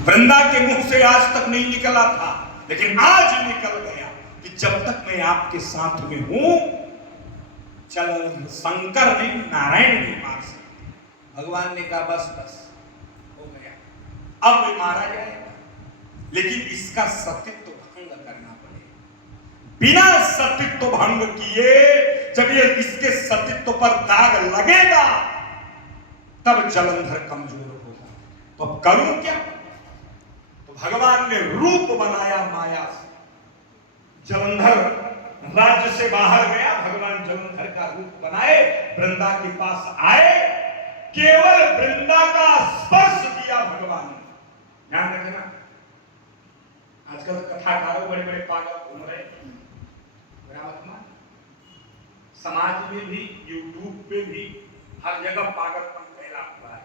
वृंदा के मुंह से आज तक नहीं निकला था, लेकिन आज निकल गया कि जब तक मैं आपके साथ में हूं, चल शंकर नहीं, नारायण नहीं मार सकते। भगवान ने कहा बस बस हो गया, अब मैं मारा जाएगा, लेकिन इसका सतीत्व भंग करना पड़ेगा। बिना सतीत्व भंग किए जब ये इसके सतीत्व पर दाग लगेगा तब जलंधर कमजोर होगा। तो अब करूं क्या? तो भगवान ने रूप बनाया माया से। जलंधर राज्य से बाहर गया, भगवान जलंधर का रूप बनाए, वृंदा के पास आए, केवल वृंदा का स्पर्श किया भगवान ने। ध्यान रखना, आजकल कथाकारों बड़े बड़े पागल घूम रहे हैं, समाज में भी, यूट्यूब पे भी हर जगह पागलपन फैला हुआ है,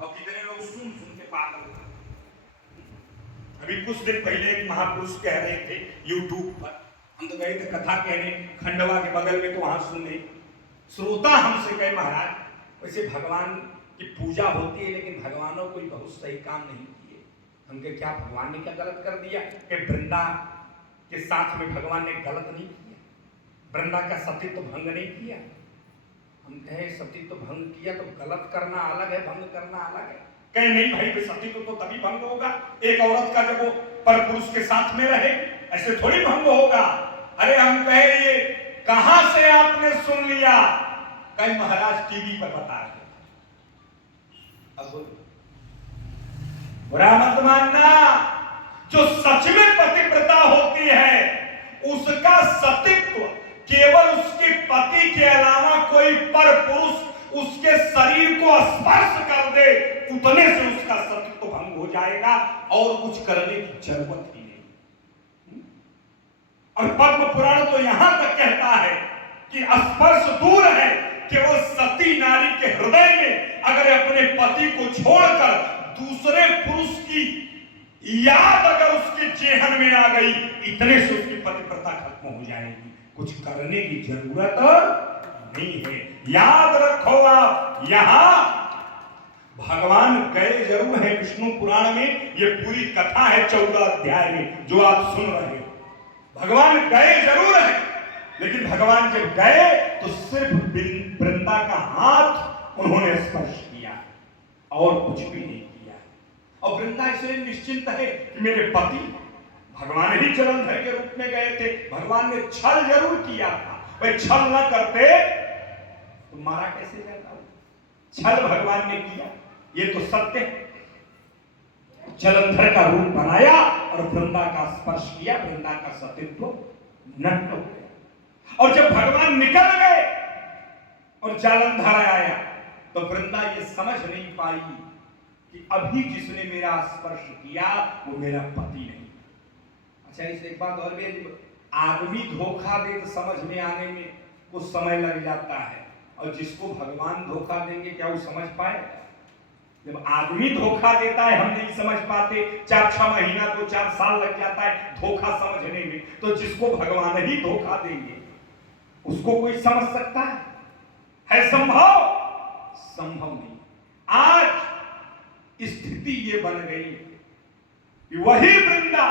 और कितने लोग सुन सुन के पागल हो। अभी कुछ दिन पहले एक महापुरुष कह रहे थे यूट्यूब पर, हम तो गए थे कथा कहने खंडवा के बगल में, तो वहां सुनने श्रोता हमसे कहे महाराज वैसे भगवान की पूजा होती है, लेकिन भगवानों कोई बहुत सही काम नहीं किए। हम कहे क्या भगवान ने क्या गलत कर दिया कि वृंदा के साथ में भगवान ने गलत नहीं किया, वृंदा का सतीत्व भंग नहीं किया? हम कहे सतीत्व भंग किया तो गलत करना अलग है, भंग करना अलग है। कहे नहीं भाई, सतीत्व तो तभी भंग होगा एक औरत का जब वो पर पुरुष के साथ में रहे, ऐसे थोड़ी भंग होगा। अरे हम कहे ये कहां से आपने सुन लिया? कहीं महाराज टीवी पर बता रहे। अब बुरा मत मानना, जो सच में पतिव्रता होती है उसका सतीत्व केवल उसके पति के अलावा कोई पर पुरुष उसके शरीर को स्पर्श कर दे, उतने से उसका सतीत्व भंग हो जाएगा, और कुछ करने की जरूरत ही नहीं। और पद्म पुराण तो यहां तक कहता है कि स्पर्श दूर है, केवल सती नारी के हृदय में अगर अपने पति को छोड़कर दूसरे पुरुष की याद अगर उसके जेहन में आ गई, इतने से उसकी पतिव्रता खत्म हो जाएगी, कुछ करने की जरूरत नहीं है। याद रखो आप, यहां भगवान गए जरूर है। विष्णु पुराण में ये पूरी कथा है 14 अध्याय में जो आप सुन रहे हो। भगवान गए जरूर है, लेकिन भगवान जब गए तो सिर्फ वृंदा का हाथ उन्होंने स्पर्श किया और कुछ भी नहीं किया। और वृंदा इसलिए निश्चिंत है कि मेरे पति, भगवान ही जलंधर के रूप में गए थे, भगवान ने छल जरूर किया था, भाई छल न करते तो मारा कैसे जाता? छल भगवान ने किया, ये तो सत्य है। जलंधर का रूप बनाया और वृंदा का स्पर्श किया, वृंदा का सतीत्व नष्ट हो गया। और जब भगवान निकल गए और जलंधर आया तो वृंदा ये समझ नहीं पाई कि अभी जिसने मेरा स्पर्श किया वो मेरा पति नहीं। अच्छा, इस एक बात और भी, आदमी धोखा दे तो समझ में आने में कुछ समय लग जाता है, और जिसको भगवान धोखा देंगे क्या वो समझ पाए? जब आदमी धोखा देता है हम नहीं समझ पाते, 4-6 महीना 2-4 साल लग जाता है धोखा समझने में, तो जिसको भगवान ही धोखा देंगे उसको कोई समझ सकता है संभव? संभव नहीं। आज स्थिति ये बन गई कि वही वृंदा,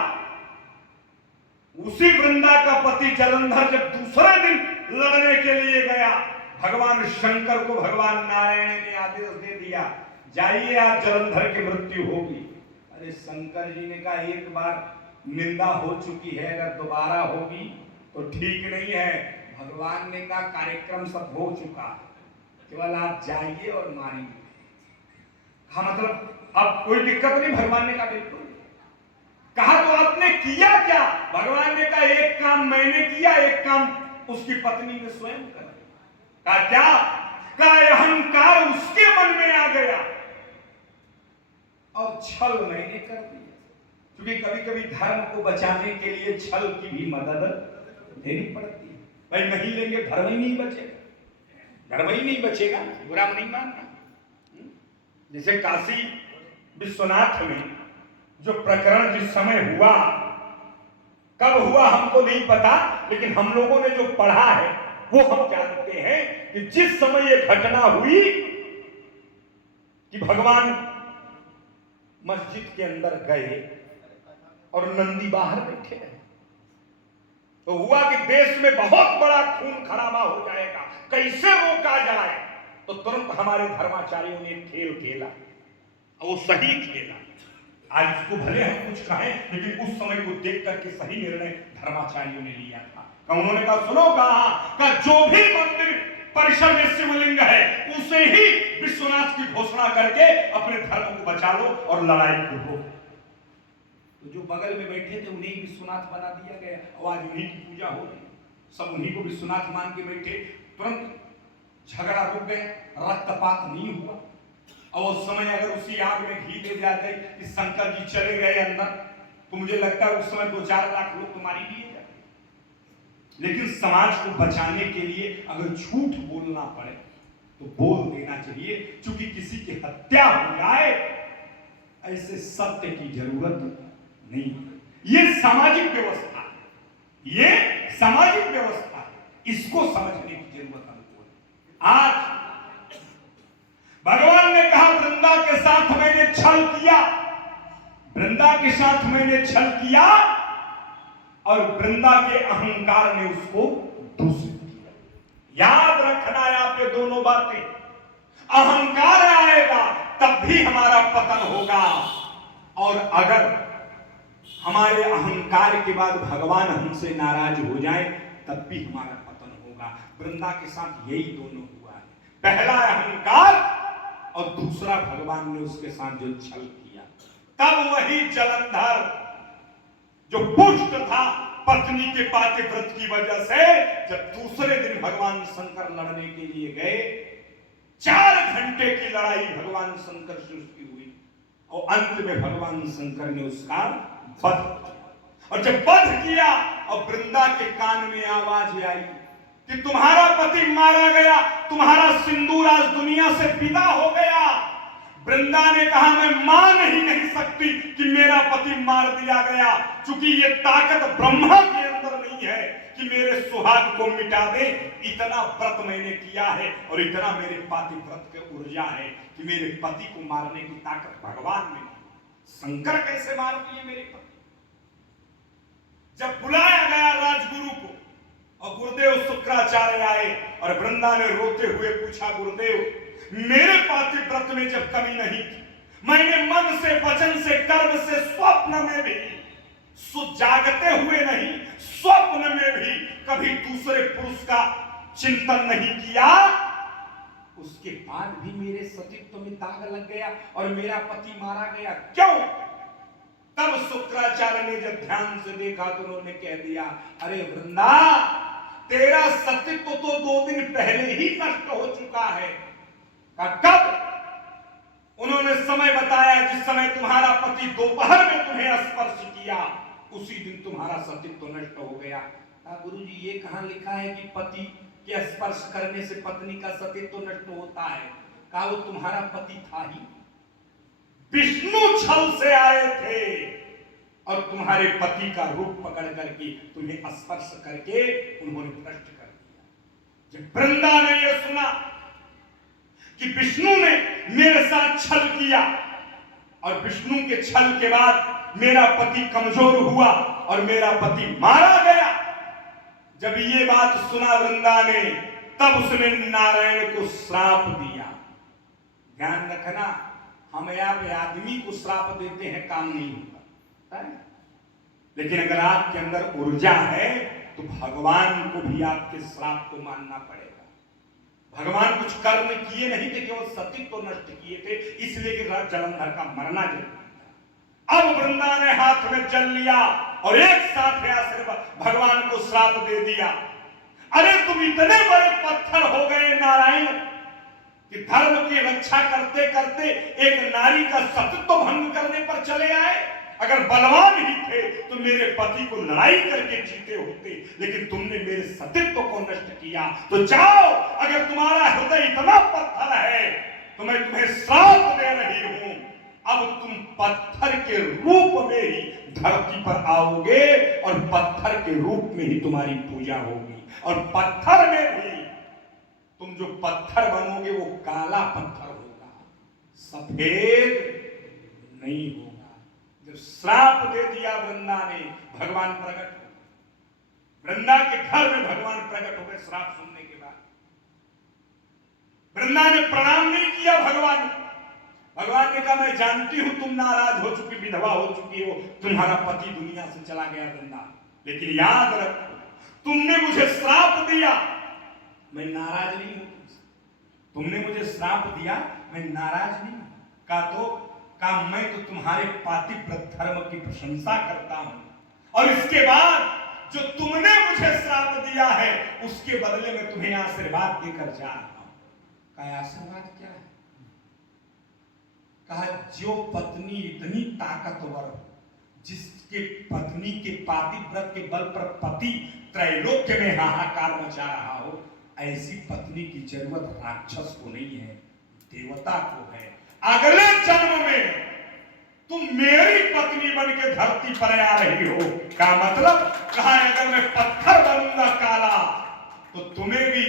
उसी वृंदा का पति जलंधर जब दूसरे दिन लड़ने के लिए गया, भगवान शंकर को भगवान नारायण ने आदेश दे दिया जाइए आज जलंधर की मृत्यु होगी। अरे शंकर जी ने कहा एक बार निंदा हो चुकी है, अगर दोबारा होगी तो ठीक नहीं है। भगवान ने कहा कार्यक्रम सब हो चुका, केवल आप जाइए और मारिए। हाँ, मतलब अब कोई दिक्कत नहीं, भगवान ने कहा बिल्कुल। कहा तो आपने किया क्या? भगवान ने कहा एक काम मैंने किया, एक काम उसकी पत्नी ने स्वयं कर। कहा क्या? कहा अहंकार उसके मन में आ गया और छल मैंने कर दिया। क्योंकि कभी कभी धर्म को बचाने के लिए छल की भी मदद लेनी पड़ती है। भाई नहीं लेंगे धर्म ही नहीं बचेगा, धर्म ही नहीं बचेगा, बुरा नहीं मानना। जैसे काशी विश्वनाथ में जो प्रकरण जिस समय हुआ, कब हुआ हमको नहीं पता, लेकिन हम लोगों ने जो पढ़ा है वो हम जानते हैं कि जिस समय ये घटना हुई कि भगवान मस्जिद के अंदर गए और नंदी बाहर बैठे रहे। तो हुआ कि देश में बहुत बड़ा खून खराबा हो जाएगा, कैसे रोका जाए। तो तुरंत हमारे धर्माचार्यों ने खेल खेला और वो सही खेला। आज इसको भले हम कुछ कहें, लेकिन उस समय को देख करके सही निर्णय धर्माचार्यों ने लिया था। उन्होंने कहा सुनो, कहा जो भी मंदिर परिसर में शिवलिंग है उसे ही विश्वनाथ की घोषणा करके अपने धर्म को बचा लो और लड़ाई को रोको। तो जो बगल में बैठे थे उन्हें विश्वनाथ बना दिया गया और आज उन्हीं की पूजा हो रही, सब उन्हीं को विश्वनाथ मान के बैठे। तुरंत झगड़ा रुक गया, रक्तपात नहीं हुआ। और उस समय अगर उसी आग में घी दे जाते कि शंकर जी चले गए अंदर, तो मुझे लगता है उस समय 2-4 लाख लोग तुम्हारी दिए जाते। लेकिन समाज को बचाने के लिए अगर झूठ बोलना पड़े तो बोल देना चाहिए, क्योंकि किसी की हत्या हो जाए ऐसे सत्य की जरूरत नहीं। ये सामाजिक व्यवस्था है, ये सामाजिक व्यवस्था है, इसको समझने की जरूरत हमको है। आज भगवान ने कहा वृंदा के साथ मैंने छल किया, वृंदा के साथ मैंने छल किया और वृंदा के अहंकार ने उसको दूषित किया। याद रखना है आप ये दोनों बातें। अहंकार आएगा तब भी हमारा पतन होगा, और अगर हमारे अहंकार के बाद भगवान हमसे नाराज हो जाए तब भी हमारा पतन होगा। वृंदा के साथ यही दोनों हुआ है, पहला अहंकार और दूसरा भगवान ने उसके साथ जो छल किया। तब वही जलंधर जो पुष्ट था पत्नी के पातिव्रत की वजह से, जब दूसरे दिन भगवान शंकर लड़ने के लिए गए, 4 घंटे की लड़ाई भगवान शंकर से उसकी हुई और अंत में भगवान शंकर ने उसका वध किया। और जब वध किया और वृंदा के कान में आवाज आई कि तुम्हारा पति मारा गया, तुम्हारा सिंदूर आज दुनिया से विदा हो गया, वृंदा ने कहा मैं मान ही नहीं सकती कि मेरा पति मार दिया गया, क्योंकि ये ताकत ब्रह्मा के अंदर नहीं है कि मेरे सुहाग को मिटा दे। इतना व्रत मैंने किया है और इतना मेरे पातिव्रत की ऊर्जा है कि मेरे पति को मारने की ताकत भगवान में नहीं। शंकर कैसे मार दिए मेरे पति? जब बुलाया गया राजगुरु को और गुरुदेव शुक्राचार्य आए और वृंदा ने रोते हुए पूछा, गुरुदेव मेरे पातिव्रत में जब कमी नहीं थी, मैंने मन से, वचन से, कर्म से, स्वप्न में भी, जागते हुए नहीं, स्वप्न में भी कभी दूसरे पुरुष का चिंतन नहीं किया, उसके बाद भी मेरे सतीत्व में दाग लग गया और मेरा पति मारा गया, क्यों? तब शुक्राचार्य ने जब ध्यान से देखा तो उन्होंने कह दिया, अरे वृंदा तेरा सतीत्व तो 2 दिन पहले ही नष्ट हो चुका है। कब? उन्होंने समय बताया जिस समय तुम्हारा पति दोपहर में तुम्हें स्पर्श किया, उसी दिन तुम्हारा सतीत्व नष्ट हो गया। गुरुजी ये कहां लिखा है कि पति के स्पर्श करने से पत्नी का सतीत्व नष्ट होता है? कहा वो तुम्हारा पति था ही, विष्णु छल से आए थे और तुम्हारे पति का रूप पकड़ करके तुम्हें स्पर्श करके उन्होंने भ्रष्ट कर दिया। जब वृंदा ने यह सुना कि विष्णु ने मेरे साथ छल किया और विष्णु के छल के बाद मेरा पति कमजोर हुआ और मेरा पति मारा गया, जब ये बात सुना वृंदा ने, तब उसने नारायण को श्राप दिया। ध्यान रखना, हम यहाँ पे आदमी को श्राप देते हैं काम नहीं होता है? लेकिन अगर आपके अंदर ऊर्जा है तो भगवान को भी आपके श्राप को मानना पड़ेगा। भगवान कुछ कर्म किए नहीं थे, केवल सतीत्व नष्ट किए थे, इसलिए कि जलंधर का मरना जरूरी था। अब वृंदा ने हाथ में जल लिया और एक साथ भगवान को श्राप दे दिया। अरे तुम इतने बड़े पत्थर हो गए नारायण कि धर्म की रक्षा करते करते एक नारी का सतीत्व भंग करने पर चले आए। अगर बलवान ही थे तो मेरे पति को लड़ाई करके जीते होते, लेकिन तुमने मेरे सतीत्व को नष्ट किया। तो जाओ, अगर तुम्हारा हृदय इतना पत्थर है तो मैं तुम्हें श्राप दे रही हूं, अब तुम पत्थर के रूप में ही धरती पर आओगे और पत्थर के रूप में ही तुम्हारी पूजा होगी, और पत्थर में भी तुम जो पत्थर बनोगे वो काला पत्थर होगा, सफेद नहीं होगा। जब श्राप दे दिया वृंदा ने, भगवान प्रकट हो, वृंदा के घर में भगवान प्रकट हो गए श्राप सुनने के बाद। वृंदा ने प्रणाम नहीं किया भगवान। भगवान ने कहा मैं जानती हूं तुम नाराज हो चुकी, विधवा हो चुकी हो, तुम्हारा पति दुनिया से चला गया वृंदा, लेकिन याद रखो तुमने मुझे श्राप दिया, मैं नाराज नहीं हूं तुमसे। तुमने मुझे श्राप दिया, मैं नाराज नहीं हूं। कहा मैं तो तुम्हारे पातिव्रत धर्म की प्रशंसा करता हूं, और इसके बाद जो तुमने मुझे श्राप दिया है उसके बदले में तुम्हें आशीर्वाद देकर जा रहा हूं। कहा आशीर्वाद क्या है? कहा जो पत्नी इतनी ताकतवर हो, जिसके पत्नी के पातिव्रत के बल पर पति त्रैलोक्य में हाहाकार मचा रहा हो, ऐसी पत्नी की जरूरत राक्षस को नहीं है, देवता को है। अगले जन्म में तुम मेरी पत्नी बन के धरती पर आ रही हो। का मतलब कहा अगर मैं पत्थर बनूंगा काला तो तुम्हें भी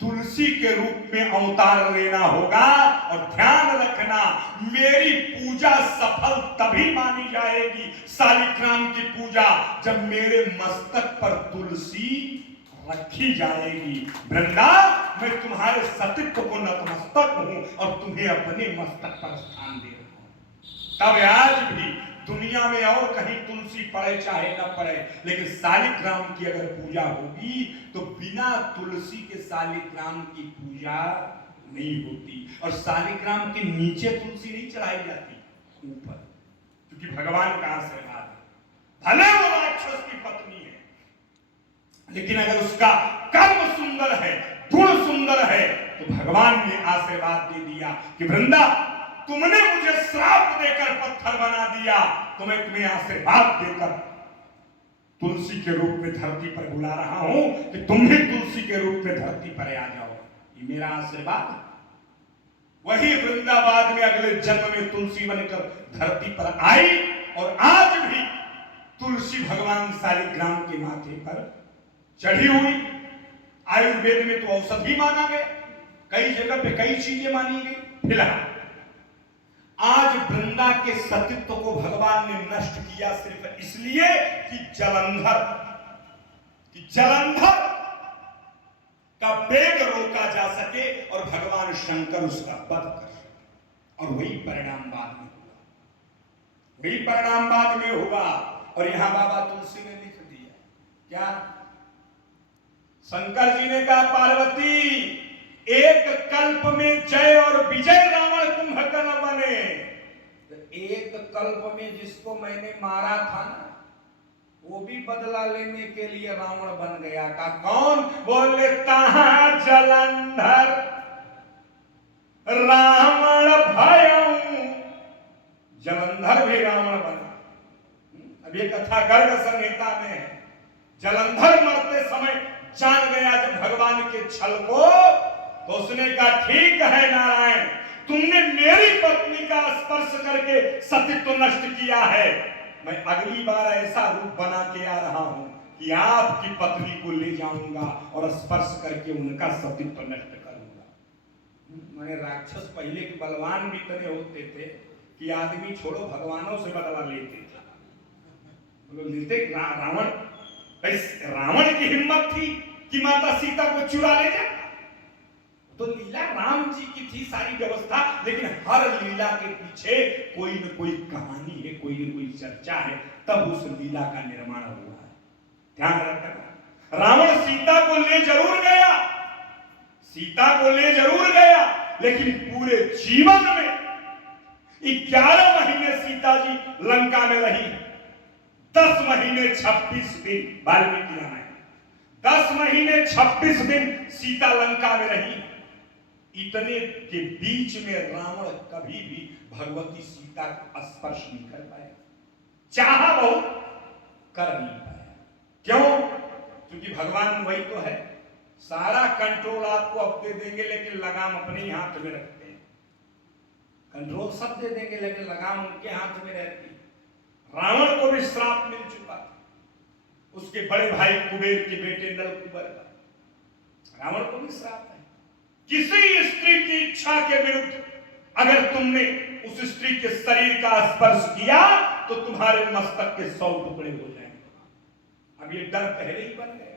तुलसी के रूप में अवतार लेना होगा। और ध्यान रखना मेरी पूजा सफल तभी मानी जाएगी, शालिग्राम की पूजा, जब मेरे मस्तक पर तुलसी रखी जाएगी। वृंदा मैं तुम्हारे सतीत्व को नतमस्तक हूं और तुम्हें अपने मस्तक पर स्थान दे रहा हूं। तब आज भी दुनिया में और कहीं तुलसी पड़े चाहे न पड़े, लेकिन शालिग्राम की अगर पूजा होगी तो बिना तुलसी के शालिग्राम की पूजा नहीं होती। और शालिग्राम के नीचे तुलसी नहीं चढ़ाई जाती, ऊपर, क्योंकि भगवान का आशीर्वाद है। भले वो राक्षस की पत्नी है, लेकिन अगर उसका कर्म सुंदर है, गुण सुंदर है, तो भगवान ने आशीर्वाद दे दिया कि वृंदा तुमने मुझे श्राप देकर पत्थर बना दिया, तो मैं तुम्हें आशीर्वाद देकर तुलसी के रूप में धरती पर बुला रहा हूं कि तुम भी तुलसी के रूप में धरती पर आ जाओ। ये मेरा आशीर्वाद। वही वृंदाबाद में अगले जन्म में तुलसी बनकर धरती पर आई, और आज भी तुलसी भगवान शालिग्राम के माथे पर चढ़ी हुई। आयुर्वेद में तो औषधि माना गया, कई जगह पे कई चीजें मानी गई। फिलहाल आज वृंदा के सतीत्व को भगवान ने नष्ट किया सिर्फ इसलिए कि जलंधर का वेग रोका जा सके और भगवान शंकर उसका वध कर सके। और वही परिणाम बाद में हुआ। और यहां बाबा तुलसी ने लिख दिया क्या? शंकर जी ने कहा पार्वती एक कल्प में जय और विजय रावण कुंभकर्ण बने। तो एक कल्प में जिसको मैंने मारा था ना, वो भी बदला लेने के लिए रावण बन गया। का कौन? बोले तहां जलंधर रावण भयं। जलंधर भी रावण बना। अब ये कथा गर्ग संहिता में है। जलंधर मरते समय जान गया जब भगवान के छल को, तो उसने कहा ठीक है नारायण, तुमने मेरी पत्नी का स्पर्श करके सतीत्व नष्ट किया है, मैं अगली बार ऐसा रूप बना के आ रहा हूं कि आपकी पत्नी को ले जाऊंगा और स्पर्श करके उनका सतीत्व नष्ट करूंगा। मैंने राक्षस पहले के बलवान भी इतने होते थे कि आदमी छोड़ो भगवानों से बदला लेते थे। रावण की हिम्मत थी कि माता सीता को चुरा ले जाए, तो लीला राम जी की थी सारी व्यवस्था, लेकिन हर लीला के पीछे कोई न कोई कहानी है, कोई न कोई चर्चा है, तब उस लीला का निर्माण हुआ है। ध्यान रखना, रावण सीता को ले जरूर गया, लेकिन पूरे जीवन में 11 महीने सीता जी लंका में रही। 10 महीने 26 दिन, वाल्मीकि रामायण 10 महीने 26 दिन सीता लंका में रही। इतने के बीच में रावण कभी भी भगवती सीता का स्पर्श नहीं कर पाया, चाहा बहुत कर नहीं पाया। क्यों? क्योंकि भगवान वही तो है, सारा कंट्रोल आपको अब दे देंगे लेकिन लगाम अपने ही हाथ में रखते हैं। कंट्रोल सब दे देंगे लेकिन लगाम उनके हाथ में रहती है। रावण को भी श्राप मिल चुका था, उसके बड़े भाई कुबेर के बेटे नल कुबर का। रावण को भी श्राप है, किसी स्त्री की इच्छा के विरुद्ध अगर तुमने उस स्त्री के शरीर का स्पर्श किया तो तुम्हारे मस्तक के 100 टुकड़े हो जाएंगे। अब ये डर पहले ही बन गया।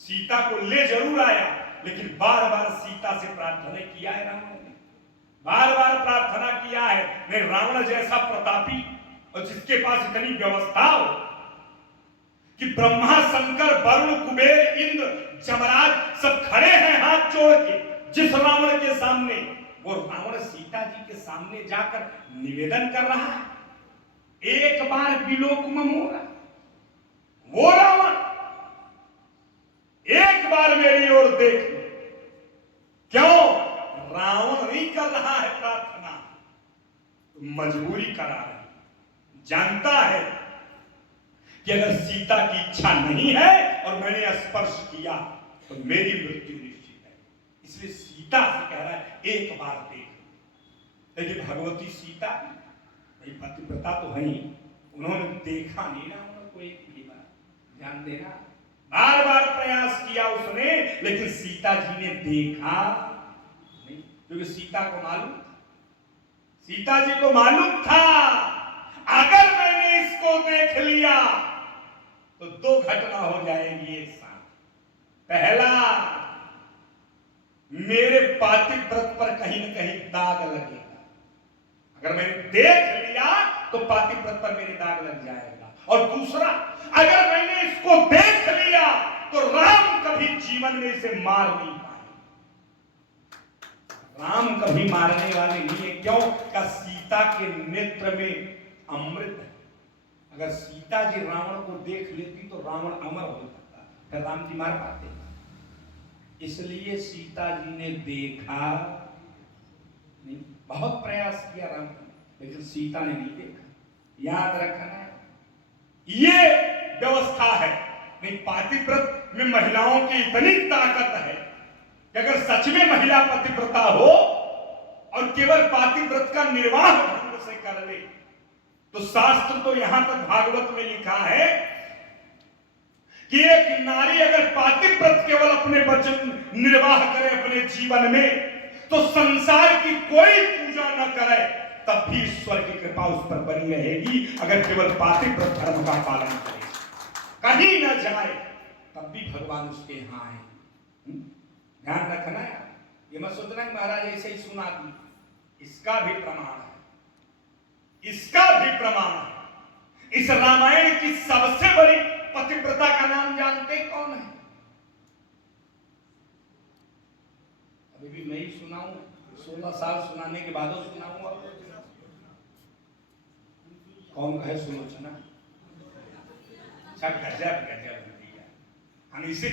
सीता को ले जरूर आया, लेकिन बार बार सीता से प्रार्थना किया है रावण ने, बार बार प्रार्थना किया है। नहीं, रावण जैसा प्रतापी और जिसके पास इतनी व्यवस्था हो कि ब्रह्मा, शंकर, वरुण, कुबेर, इंद्र, जमराज सब खड़े हैं हाथ जोड़ के जिस रावण के सामने, वो रावण सीता जी के सामने जाकर निवेदन कर रहा है, एक बार विलोक मोरा, वो रावण एक बार मेरी ओर देख। क्यों? रावण नहीं कर रहा है प्रार्थना, मजबूरी करा है। जानता है कि अगर सीता की इच्छा नहीं है और मैंने स्पर्श किया तो मेरी मृत्यु निश्चित है, इसलिए सीता से कह रहा है एक बार देख। लेकिन भगवती सीता पतिव्रता तो है ही, उन्होंने देखा नहीं ना, उनको एक भी बार ध्यान देना, बार बार प्रयास किया उसने, लेकिन सीता जी ने देखा नहीं, क्योंकि सीता को मालूम, सीता जी को मालूम था अगर मैंने इसको देख लिया तो 2 घटना हो जाएगी एक साथ। पहला, मेरे पातिव्रत पर कहीं न कहीं दाग लगेगा, अगर मैंने देख लिया तो पातिव्रत पर मेरे दाग लग जाएगा, और दूसरा, अगर मैंने इसको देख लिया तो राम कभी जीवन में इसे मार नहीं पाए। राम कभी मारने वाले नहीं है। क्यों? का सीता के नेत्र में अमृत है। अगर सीता जी रावण को देख लेती तो रावण अमर हो जाता, फिर राम जी मार पाते। इसलिए सीता जी ने देखा नहीं, बहुत प्रयास किया राम ने, लेकिन सीता ने नहीं देखा। याद रखना, ये व्यवस्था है। नहीं, पातिव्रत में महिलाओं की इतनी ताकत है कि अगर सच में महिला पतिव्रता हो और केवल पातिव्रत का निर्वाह ढंग से कर ले, तो शास्त्र तो यहां तक भागवत में लिखा है कि एक नारी अगर पातिव्रत केवल अपने वचन निर्वाह करे अपने जीवन में, तो संसार की कोई पूजा न करे तब भी ईश्वर की कृपा उस पर बनी रहेगी। अगर केवल पातिव्रत धर्म का पालन करे, कहीं न जाए, तब भी भगवान उसके यहां आए। ध्यान रखना है, ये मत सोचना कि महाराज ऐसे ही सुना दी, इसका भी प्रमाण है, इसका भी प्रमाण है। इस रामायण की सबसे बड़ी पतिव्रता का नाम जानते कौन है? अभी भी मैं ही सुनाऊं, 16 साल सुनाने के बाद सुनाऊंगा। कौन है? सुलोचना। गजब गजब दिया हम इसे।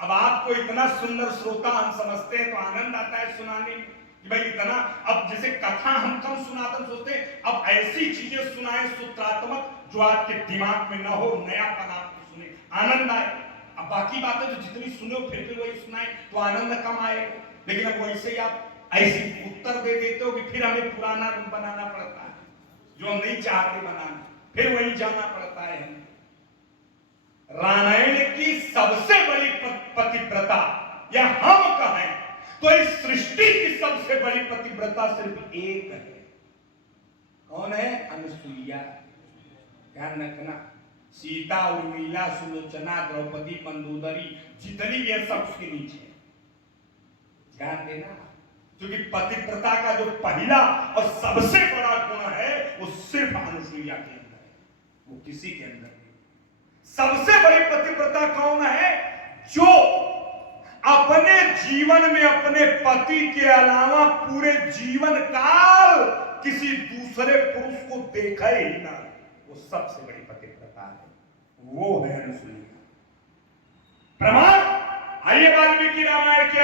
अब आपको इतना सुंदर श्रोता हम समझते हैं तो आनंद आता है सुनाने में कि भाई इतना, अब जैसे कथा हम कम सुनाते सोचते, अब ऐसी चीजें सुनाए सूत्रात्मक जो आपके दिमाग में ना हो, नयापन आपको सुने, आनंद आए। अब बाकी बातें तो जितनी सुनो फिर भी वही सुनाए तो आनंद कम आएगा। लेकिन अब वैसे ही आप ऐसी उत्तर दे देते हो कि फिर हमें पुराना रूप बनाना पड़ता है, जो हम नहीं चाहते बनाना, फिर वहीं जाना पड़ता है हमें। रामायण की सबसे बड़ी पतिव्रता, या हम कहें तो इस सृष्टि की सबसे बड़ी पतिव्रता सिर्फ एक है। कौन है? अनुसुईया। ध्यान रखना, सीता, उर्मिला, सुलोचना, द्रौपदी, मंदोदरी जितनी भी है सब उसके नीचे। ध्यान देना, क्योंकि पतिव्रता का जो पहला और सबसे बड़ा गुण है वो सिर्फ अनुसुईया के अंदर है, वो किसी के अंदर नहीं। सबसे बड़ी पतिव्रता कौन है? जो अपने जीवन में अपने पति के अलावा पूरे जीवन काल किसी दूसरे पुरुष को देखा ही ना, वो सबसे बड़ी पतिव्रता है, वो है अनुसुईया। प्रमाण आइए वाल्मीकि रामायण के